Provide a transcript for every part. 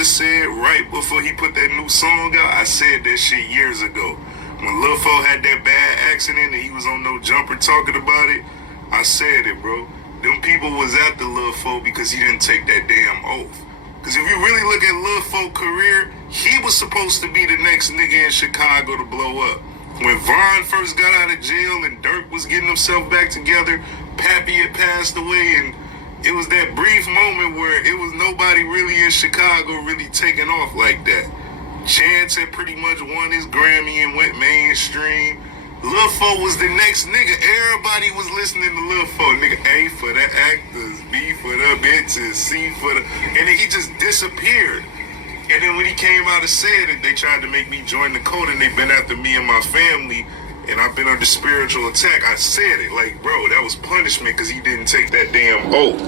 just said right before he put that new song out, I said that shit years ago. When Lil Fo had that bad accident and he was on No Jumper talking about it, I said it, bro. Them people was at the Lil Fo because he didn't take that damn oath. Because if you really look at Lil Fo's career, he was supposed to be the next nigga in Chicago to blow up. When Von first got out of jail and Dirk was getting himself back together, Pappy had passed away, and it was that brief moment where it was nobody really in Chicago really taking off like that. Chance had pretty much won his Grammy and went mainstream. Lil Fo was the next nigga. Everybody was listening to Lil Fo. Nigga, A for the actors, B for the bitches, C for the... And then he just disappeared. And then when he came out and said it, they tried to make me join the code, and they've been after me and my family, and I've been under spiritual attack. I said it, like, bro, that was punishment because he didn't take that damn oath.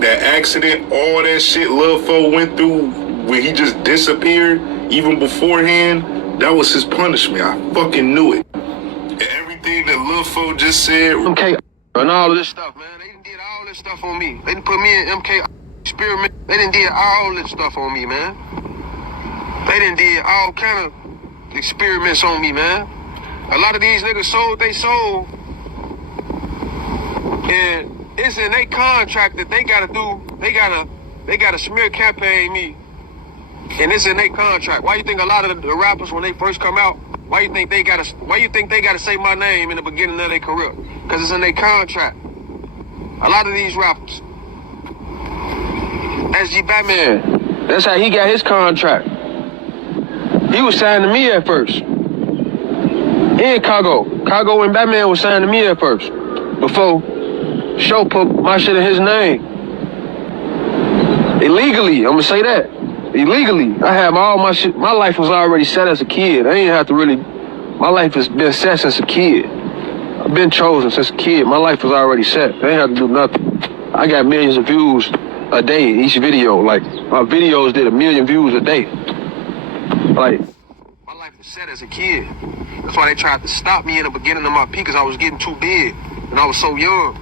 That accident, all that shit Lil Fo went through when he just disappeared, even beforehand, that was his punishment. I fucking knew it. And everything that Lil Fo just said... MK and all of this stuff, man. They done did all this stuff on me. They done put me in MK experiment. They done did all this stuff on me, man. They done did all kind of experiments on me, man. A lot of these niggas sold they soul. And it's in their contract that they gotta do, they gotta smear campaign me. And it's in their contract. Why you think a lot of the rappers, when they first come out, why you think they gotta say my name in the beginning of their career? Because it's in their contract. A lot of these rappers. SG Batman, that's how he got his contract. He was signed to me at first. And Kago and Batman was signed to me at first. Before Show put my shit in his name. Illegally, I'm gonna say that. Illegally. I have all my shit. My life was already set as a kid. I ain't have to really, my life has been set since a kid. I've been chosen since a kid. My life was already set. I ain't have to do nothing. I got millions of views a day each video. Like, my videos did 1 million views a day. Like, my life was set as a kid. That's why they tried to stop me in the beginning of my peak, because I was getting too big. And I was so young.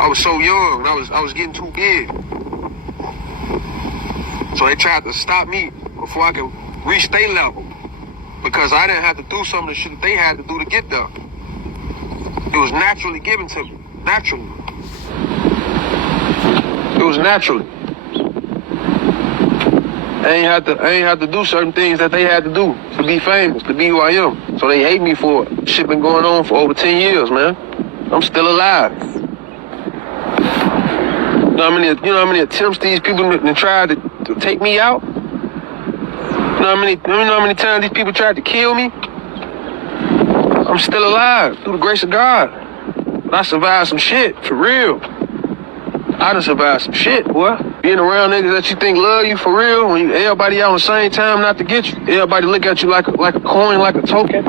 I was so young, and I was getting too big. So they tried to stop me before I could reach their level, because I didn't have to do some of the shit that they had to do to get there. It was naturally given to me. Naturally. It was naturally. I ain't have to do certain things that they had to do to be famous, to be who I am. So they hate me for it. Shit been going on for over 10 years, man. I'm still alive. You know how many attempts these people tried to take me out? You know how many times these people tried to kill me? I'm still alive through the grace of God. But I survived some shit, for real. I done survived some shit, boy. Being around niggas that you think love you for real, when everybody out on the same time not to get you. Everybody look at you like a coin, like a token.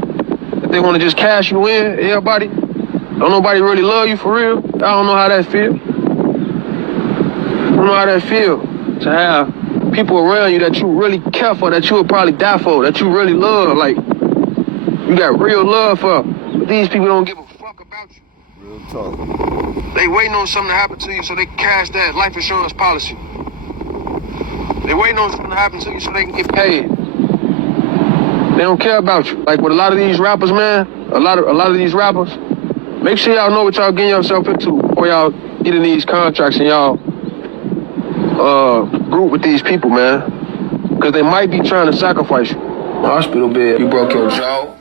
That they want to just cash you in, everybody. Don't nobody really love you for real. I don't know how that feel. I don't know how that feel to have people around you that you really care for, that you would probably die for, that you really love. Like, you got real love for. But these people don't give a fuck about you. Real talk. They waiting on something to happen to you so they can cash that life insurance policy. They waiting on something to happen to you so they can get paid. They don't care about you. Like with a lot of these rappers, man, a lot of these rappers, make sure y'all know what y'all getting yourself into before y'all get in these contracts and y'all group with these people, man. Because they might be trying to sacrifice you. Hospital bed, you broke your jaw.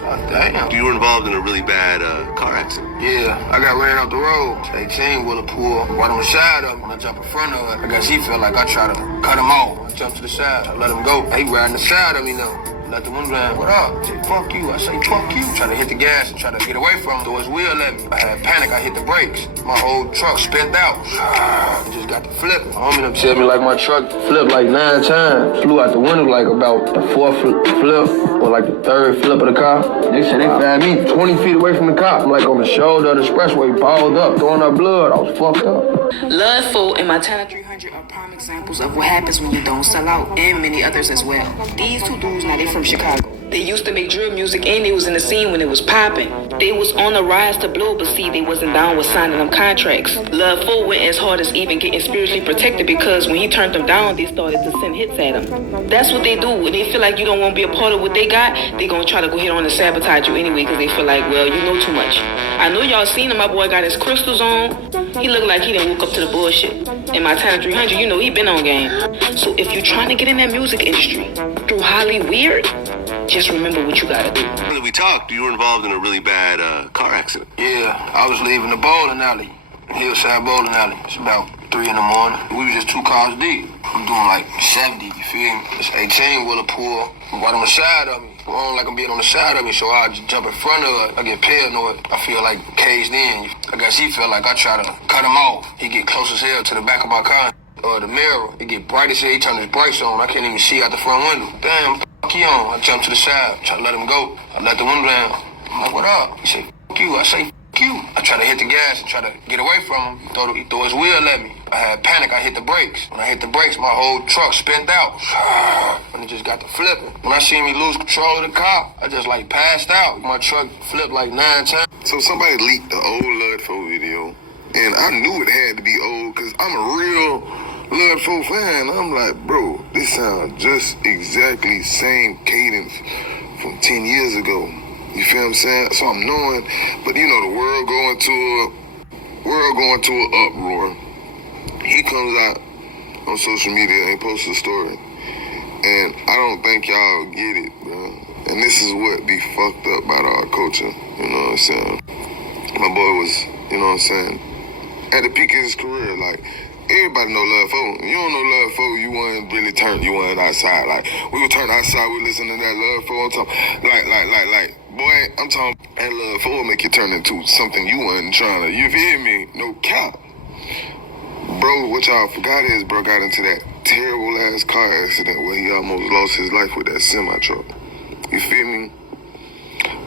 Damn. You were involved in a really bad car accident. Yeah, I got ran off the road. 18-wheeler pull right on the side of him. When I jump in front of it, I guess he felt like I tried to cut him off. I jumped to the side, I let him go. He riding the side of me now. Let the window down. What up? I say, fuck you. I say, fuck you. Try to hit the gas and try to get away from him. Throw his wheel at me. I had panic. I hit the brakes. My whole truck spent out. I just got to flip. My homie them tell me like my truck flipped like 9 times. Flew out the window like about the 4th flip or like the 3rd flip of the car. They said they found me 20 feet away from the car. I'm like on the shoulder of the expressway, balled up, throwing up blood. I was fucked up. Lil Fo and Montana 300 are prime examples of what happens when you don't sell out, and many others as well. These two dudes, now they from from Chicago. They used to make drill music and they was in the scene when it was popping. They was on the rise to blow, but see, they wasn't down with signing them contracts. Love 4 went as hard as even getting spiritually protected because when he turned them down, they started to send hits at him. That's what they do. When they feel like you don't want to be a part of what they got, they gonna try to go ahead on and sabotage you anyway because they feel like, well, you know too much. I know y'all seen him. My boy got his crystals on. He looked like he didn't woke up to the bullshit. In my time 300, you know he been on game. So if you're trying to get in that music industry through Holly Weird, just remember what you gotta do. When we talked, you were involved in a really bad car accident. Yeah, I was leaving the bowling alley, Hillside Bowling Alley. It's about 3 in the morning. We was just 2 cars deep. I'm doing like 70, you feel me? This 18-wheeler pull right on the side of me. I don't like I'm being on the side of me, so I just jump in front of it. I get paranoid. I feel like caged in. I guess he felt like I try to cut him off. He get close as hell to the back of my car. The mirror, it get bright as hell. He turned his brights on. I can't even see out the front window. Damn, f*** you on. I jumped to the side, try to let him go. I let the window down. I'm like, what up? He said, f*** you. I say, f*** you. I try to hit the gas and try to get away from him. He threw his wheel at me. I had panic. I hit the brakes. When I hit the brakes, my whole truck spent out. And it just got to flipping. When I seen me lose control of the car, I just like passed out. My truck flipped like 9 times. So somebody leaked the old Lud 4 video, and I knew it had to be old because I'm a real Lud 4 fan. I'm like, bro, this sounds just exactly same cadence from 10 years ago. You feel what I'm saying? So I'm knowing, but you know, the world going to an uproar. He comes out on social media and posts a story, and I don't think y'all get it, bro. And this is what be fucked up about our culture. You know what I'm saying? My boy was, you know what I'm saying, at the peak of his career. Like, everybody know Lud 4. You don't know Lud 4, you wasn't really turned. You wasn't outside. Like, we were turned outside. We listen to that Lud 4 on top. Like, boy, I'm talking. That Lud 4 will make you turn into something you wasn't trying to. You feel me? No cap. Bro, what y'all forgot is, bro got into that terrible ass car accident where he almost lost his life with that semi truck. You feel me?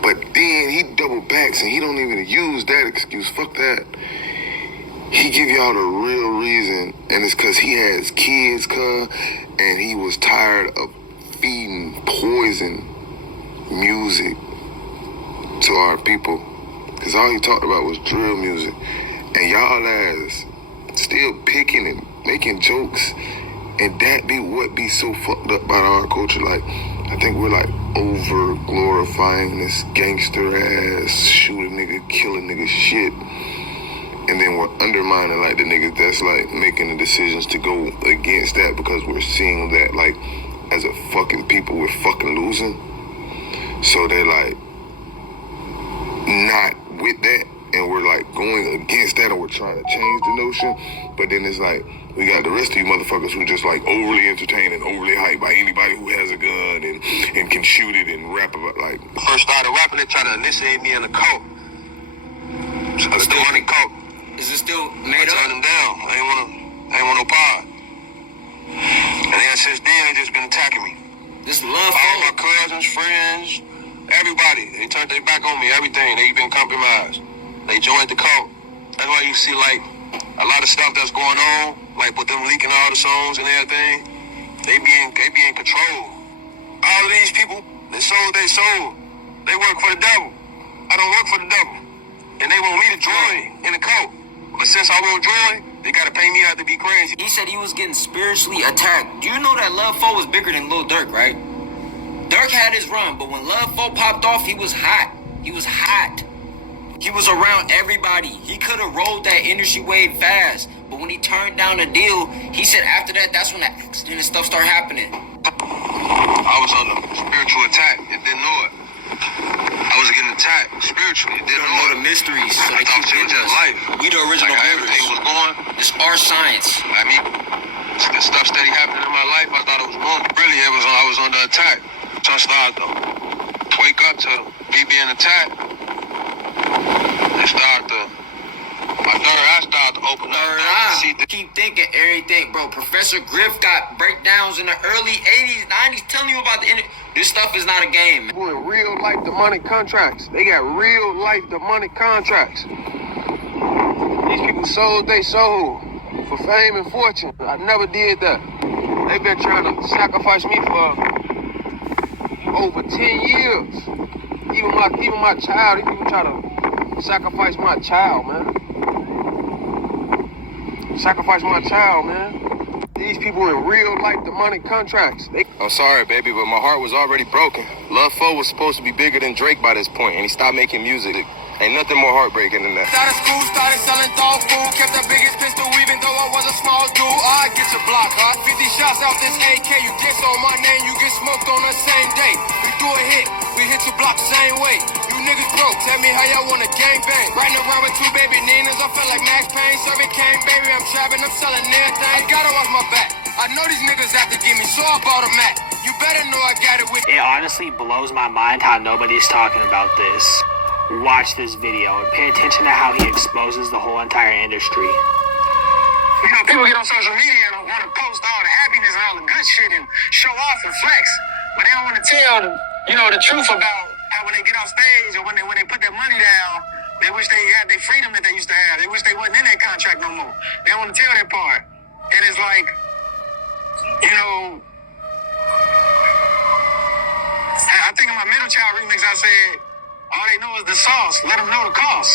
But then he double backs and he don't even use that excuse. Fuck that. He give y'all the real reason, and it's because he has kids, and he was tired of feeding poison music to our people. Because all he talked about was drill music. And y'all ass still picking and making jokes, and that be what be so fucked up about our culture. Like, I think we're like over glorifying this gangster ass shoot a nigga, kill a nigga shit. And then we're undermining like the niggas that's like making the decisions to go against that because we're seeing that like as a fucking people we're fucking losing. So they're like not with that, and we're like going against that, and we're trying to change the notion. But then it's like we got the rest of you motherfuckers who just like overly entertained and overly hyped by anybody who has a gun and can shoot it and rap about like. First started rapping, they tried to initiate me in the coke. So it's the money coke. Is it still made up? I turned them down. I ain't want no part. And then since then, they just been attacking me. This Lud All 4. my cousins, friends, everybody. They turned their back on me, everything. They been compromised. They joined the cult. That's why you see like a lot of stuff that's going on, like with them leaking all the songs and everything. They be in control. All of these people, they sold their soul. They work for the devil. I don't work for the devil. And they want me to join in the cult. But since I won't join, they gotta pay me out to be crazy. He said he was getting spiritually attacked. Do you know that Lud 4 was bigger than Lil Durk, right? Durk had his run, but when Lud 4 popped off, he was hot. He was hot. He was around everybody. He could have rolled that industry wave fast. But when he turned down the deal, he said after that, that's when the accident and stuff started happening. I was under spiritual attack. It didn't know it. I was getting attacked spiritually. It We didn't don't know know it. the mysteries, so I they thought keep shit was getting just us. life. We the original Like how everything builders. was going. It's our science. I mean, the stuff steady happening in my life. I thought it was normal. Really, I was under attack. So I started to wake up to me being attacked. It started to, my third eye started to open up. Third I eye. see the Keep thinking everything, bro. Professor Griff got breakdowns in the early 80s, 90s telling you about the this stuff is not a game, man. People in real life demonic contracts. They got real life demonic contracts. These people sold their soul for fame and fortune. I never did that. They've been trying to sacrifice me for over 10 years. Even my child, these people try to sacrifice my child, man. Sacrifice my child, man. These people in real life demonic contracts. I'm sorry, baby, but my heart was already broken. Love Foe was supposed to be bigger than Drake by this point, and he stopped making music. Ain't nothing more heartbreaking than that. Started school, started selling dog food, kept the biggest pistol even though I was a small dude. I get your block hot, 50 shots out this AK. You diss on my name, you get smoked on the same day. We do a hit, we hit your block the same way. You niggas broke, tell me how y'all wanna gangbang. Riding around with 2 baby Ninas, I felt like Max Payne. Serving cane, baby, I'm trapping, I'm selling everything. I gotta watch my back, I know these niggas have to give me, so I bought a Mac. You better know I got it with. It honestly blows my mind how nobody's talking about this. Watch this video and pay attention to how he exposes the whole entire industry. You know, people get on social media and want to post all the happiness and all the good shit and show off and flex, but they don't want to tell the truth about how when they get on stage or when they put their money down, they wish they had their freedom that they used to have. They wish they wasn't in that contract no more. They don't want to tell that part. And it's like, I think in my Middle Child remix I said, all they know is the sauce. Let them know the cost.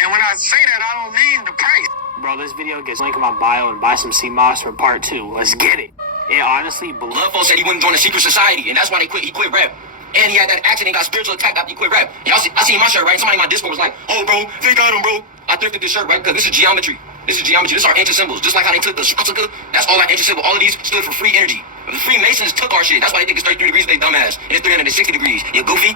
And when I say that, I don't mean the price. Bro, this video gets link in my bio and buy some CMOS for part 2. Let's get it. It honestly blows. Love Foe said he wouldn't join a secret society, and that's why he quit rap. And he had that accident, got spiritual attack after he quit rap. I seen my shirt, right? Somebody in my Discord was like, oh, bro, fake item, bro. I thrifted this shirt, right? Because this is geometry. This is our ancient symbols. Just like how they took the swastika, that's all our ancient symbols. All of these stood for free energy. The Freemasons took our shit. That's why they think it's 33 degrees, they dumbass. And it's 360 degrees. You goofy.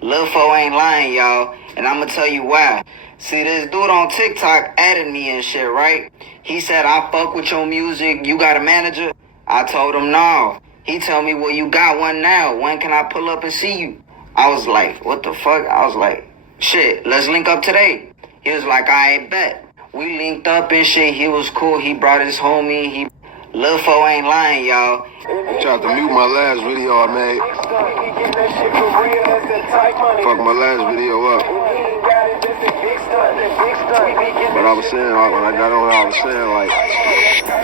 Lil Fo ain't lying, y'all, and I'ma tell you why. See, this dude on TikTok added me and shit, right? He said, I fuck with your music, you got a manager? I told him no. He told me, well, you got one now. When can I pull up and see you? I was like, what the fuck? I was like, shit, let's link up today. He was like, I ain't bet. We linked up and shit, he was cool, he brought his homie, Lil Fo ain't lying, y'all. I tried to mute my last video I made. Fuck my last video up. But I was saying, when I got on, I was saying, like,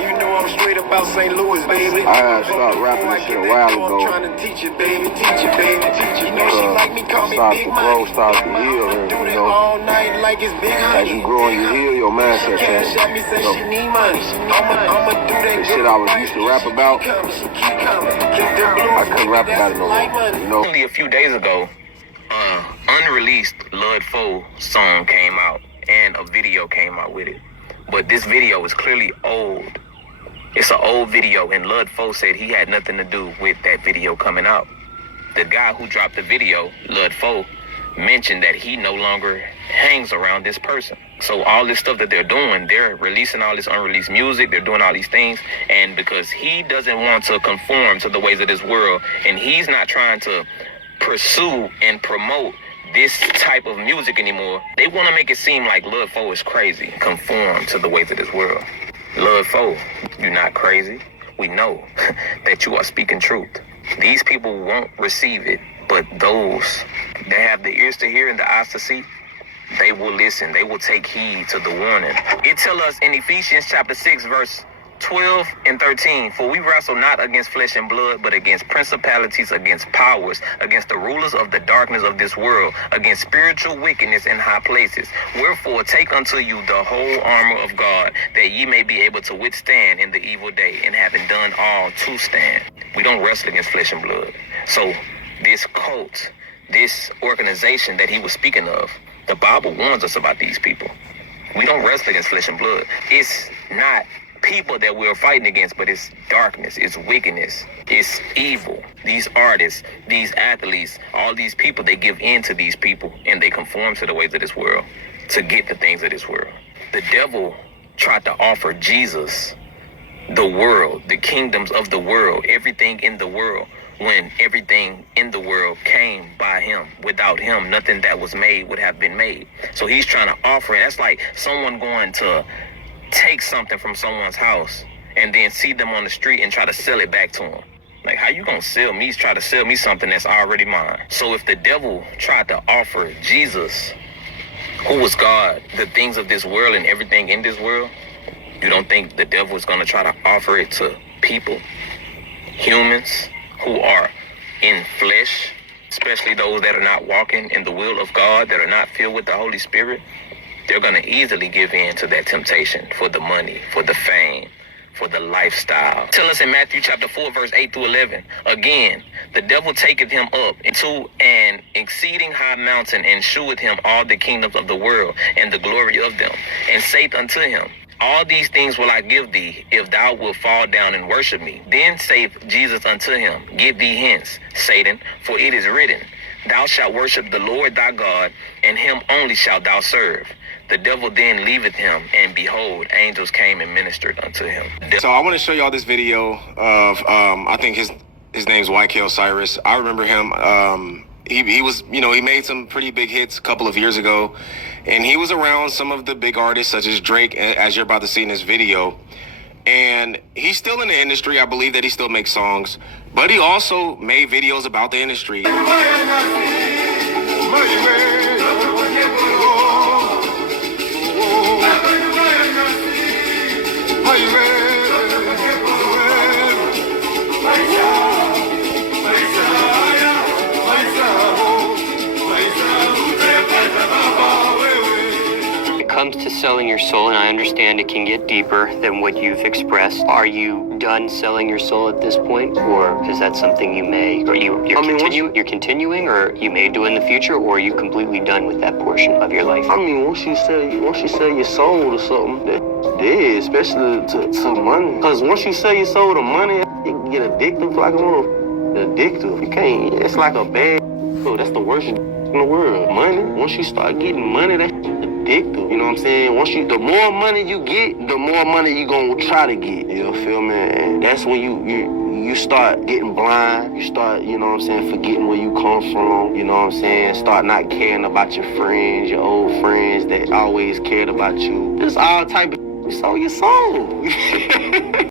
You know I'm straight about St. Louis, baby. I had stopped rapping this shit a while ago. I'm trying to teach you, baby, teach you, baby, teach you. You know she like me, call me Start Big to Money. grow, start to heal, and, Do it all night like it's Big as you Honey. grow and you heal, your mindset Cash changes. at me, say she need money. I'ma do that The shit I was used to rap about, She keep coming. Keep them blues. I couldn't rap about it no more, you know? Only a few days ago, unreleased Lud Foe song came out and a video came out with it. But this video is clearly old. It's an old video, and Lud Foe said he had nothing to do with that video coming out. The guy who dropped the video, Lud Foe, mentioned that he no longer hangs around this person. So all this stuff that they're doing, they're releasing all this unreleased music, they're doing all these things, and because he doesn't want to conform to the ways of this world, and he's not trying to pursue and promote this type of music anymore, they want to make it seem like Lud Foe is crazy, conform to the ways of this world. Lud Foe, you're not crazy. We know that you are speaking truth. These people won't receive it, but those that have the ears to hear and the eyes to see, they will listen. They will take heed to the warning. It tells us in Ephesians chapter 6, verse 12 and 13, for we wrestle not against flesh and blood, but against principalities, against powers, against the rulers of the darkness of this world, against spiritual wickedness in high places. Wherefore take unto you the whole armor of God, that ye may be able to withstand in the evil day, and having done all to stand. We don't wrestle against flesh and blood. So this cult, this organization that he was speaking of, the Bible warns us about these people. We don't wrestle against flesh and blood. It's not people that we're fighting against, but it's darkness, it's wickedness, it's evil. These artists, these athletes, all these people, they give in to these people and they conform to the ways of this world to get the things of this world. The devil tried to offer Jesus the world, the kingdoms of the world, everything in the world, when everything in the world came by him. Without him, nothing that was made would have been made. So he's trying to offer it. That's like someone going to take something from someone's house and then see them on the street and try to sell it back to them. Like, how you gonna sell me? Try to sell me something that's already mine. So if the devil tried to offer Jesus, who was God, the things of this world and everything in this world, you don't think the devil is gonna try to offer it to people, humans who are in flesh, especially those that are not walking in the will of God, that are not filled with the Holy Spirit, they're going to easily give in to that temptation for the money, for the fame, for the lifestyle. Tell us in Matthew chapter 4, verse 8 through 11. Again, the devil taketh him up into an exceeding high mountain and sheweth him all the kingdoms of the world and the glory of them, and saith unto him, all these things will I give thee, if thou wilt fall down and worship me. Then saith Jesus unto him, get thee hence, Satan, for it is written, thou shalt worship the Lord thy God, and him only shalt thou serve. The devil then leaveth him, and behold, angels came and ministered unto him. So I want to show y'all this video of, I think his name's YK Osiris. I remember him. He was, you know, he made some pretty big hits a couple of years ago, and he was around some of the big artists such as Drake, as you're about to see in this video. And he's still in the industry. I believe that he still makes songs, but he also made videos about the industry. Comes to selling your soul, and I understand it can get deeper than what you've expressed. Are you done selling your soul at this point, or is that something you may, or you're continuing, or you may do in the future, or are you completely done with that portion of your life? I mean, once you sell your soul to something, that's dead, especially to money. Because once you sell your soul to money, it can get addictive like a little addictive. You can't. It's like a bad. That's the worst in the world. Money. Once you start getting money, that's addictive. You know what I'm saying? The more money you get, the more money you gonna try to get. You feel me? And that's when you start getting blind. You start, you know what I'm saying, forgetting where you come from. You know what I'm saying? Start not caring about your friends, your old friends that always cared about you. It's all type of. You sold your soul.